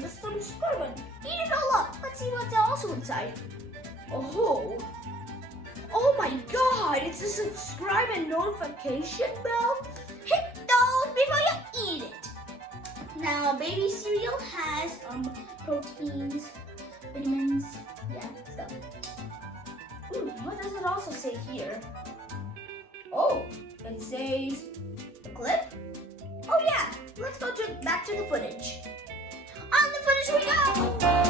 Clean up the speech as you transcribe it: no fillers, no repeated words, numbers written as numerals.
sure the subscribe button. Eat it all up. Let's see what's also inside. Oh. Oh my god, it's a subscribe and notification bell. Hit those before you eat it. Now, baby cereal has proteins, vitamins, yeah, stuff. Ooh, what does it also say here? Oh, it says a clip. Oh yeah, let's go back to the footage. On the footage we go!